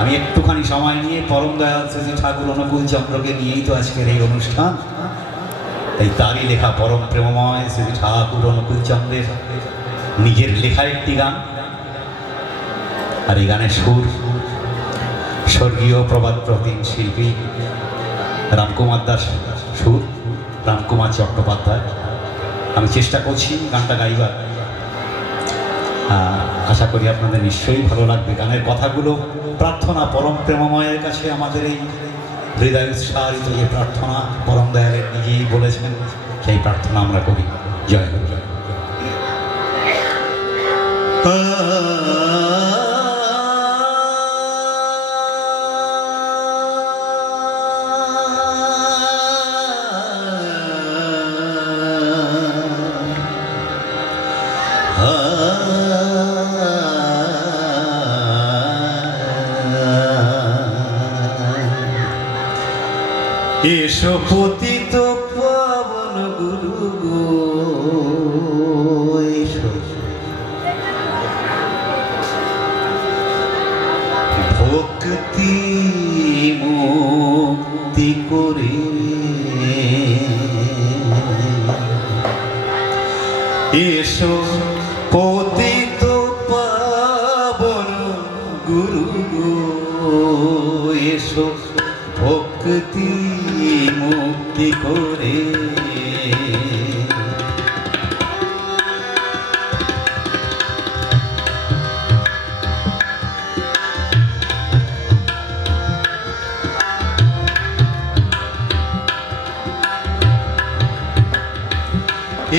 আমি একটুখানি সময় নিয়ে পরম দয়াল শ্রী ঠাকুর অনুকূল চন্দ্রকে নিয়েই তো আজকের এই অনুষ্ঠান। তাই তারই লেখা পরম প্রেমময় শ্রী ঠাকুর অনুকূল চন্দ্রের নিজের লেখা একটি গান, আর এই গানের সুর স্বর্গীয় প্রবাদ প্রতিম শিল্পী রামকুমার দাস, সুর রামকুমার চট্টোপাধ্যায়। আমি চেষ্টা করছি গানটা গাইবার, আশা করি আপনাদের নিশ্চয়ই ভালো লাগবে। গানের কথাগুলো প্রার্থনা পরম প্রেমময়ের কাছে, আমাদের এই হৃদয় উৎসাহিত যে প্রার্থনা পরম দয়ালের নিজেই বলেছেন, সেই প্রার্থনা আমরা করি। জয় হোক। এসো পতিত পাবন গুরু গো, এসো ভক্তি মুক্তি করে, এসো পতিত পাবন গুরু গো, এসো ভক্তি মুক্তি করে।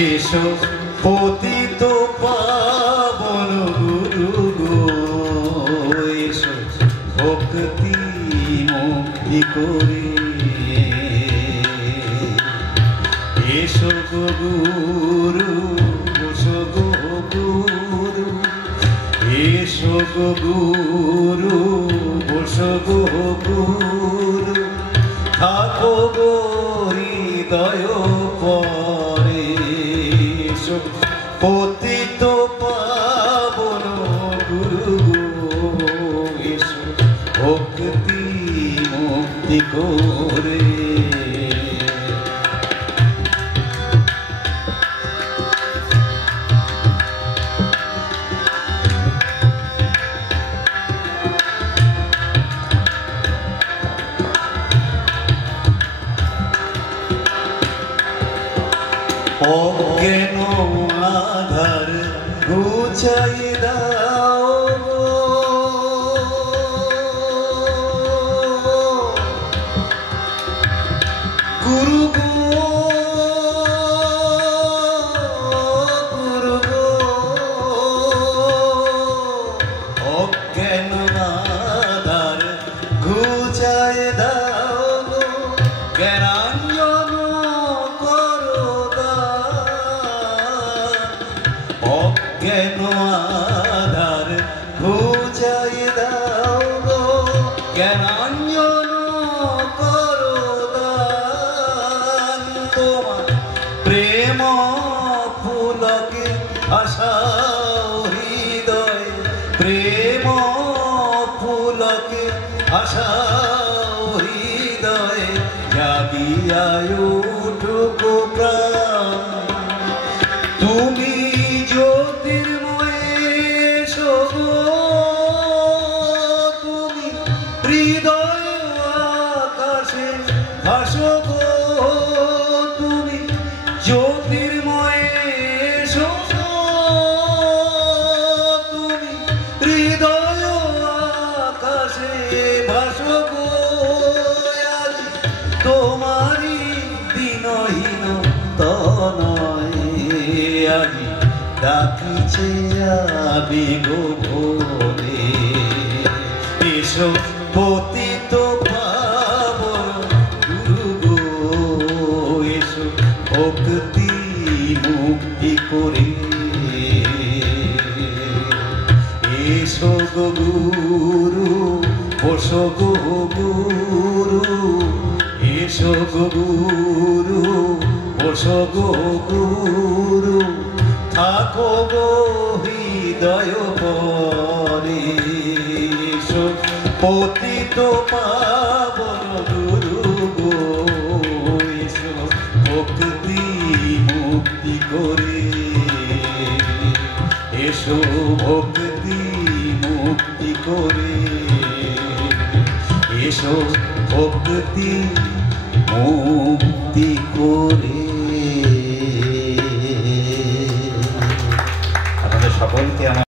এসো পতিত পাবন গুরু গো, এসো ভক্তি মুক্তি করে, এসো গো গুরু, এসো গো গুরু, এসো গো গুরু, এসো গো গুরু, থাকো গো হৃদয় পরে, এসো পতিত পাবন গুরু গো, এসো ভক্তি মুক্তি করে। অজ্ঞান আধার ঘুচাই দাও গুরু গো, গুরু গো, অজ্ঞান আধার ঘুচাই দাও গো, জ্ঞানাঞ্জন করো দান, অজ্ঞান আধার ঘুচাই দাও গো, জ্ঞানাঞ্জন করো দান, তোমার প্রেম ফুলকে আশাও হৃদয়, প্রেম ফুলকে আশাও হৃদয়, জাগিয়ায় উঠুকো প্রাণ, তুমি জ্যোতির্ময় এসো গো, তুমি হৃদয় আকাশে ভাসো গো, তুমি জ্যোতির্ময় এসো গো, তুমি হৃদয় আকাশে ভাসো গো, আজ তোমারই দিনহীন তনয়, আজি ডাকিছে আবেগ ভরে, এসো পতিত পাবন গুরু গো, এসো ভক্তি মুক্তি করে, এসো গো গুরু, এসো গো গুরু, এসো গো গুরু, এসো গো গুরু, থাকো গো হৃদয় পরে, এসো পতিত পাবন গুরু গো, এসো ভক্তি মুক্তি করে, এসো ভক্তি মুক্তি করে, এসো ভক্তি মুক্তি করে।